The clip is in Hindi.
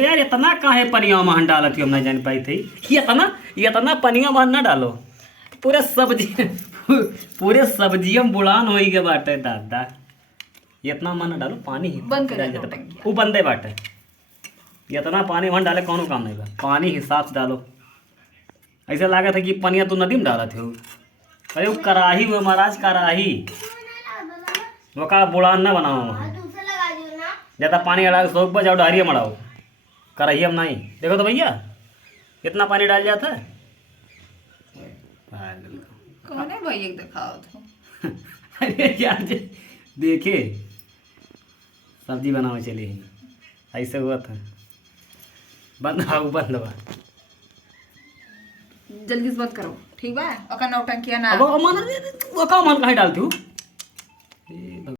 अरे यार इतना काहे पनिया में डालत हो, हम नहीं जान पाई थी। इतना पनिया में ना डालो, पूरे सब्जी पूरे सब्जियों में बुड़ान हो गए बाटे दादा। इतना मन ना डालो, पानी ही बंद कर डाल दो जाता टंकी। वो बंदे बाटे। इतना पानी मन डाले कौनो काम नहीं बा, पानी हिसाब से डालो। ऐसा लागत है कि पनिया तो नदी में डालत हो। अरे वो कराही वो महाराज कराही, वो का बुड़ान ना बनाओ वहाँ ज़्यादा पानी डाल के सोख बजाओ डारिया मड़ाओ, कराही हम नहीं। देखो तो भैया इतना पानी डाल जाता है। पागल को। कौन है भाई एक दिखाओ तो। अरे यार देखे सब्जी बनाओ चलिए, ऐसे हुआ था। बंद हुआ बंद हुआ। जल्दी से बंद करो ठीक बा। ओका नौटंकिया ना अब वो मन कहाँ डालती हूँ।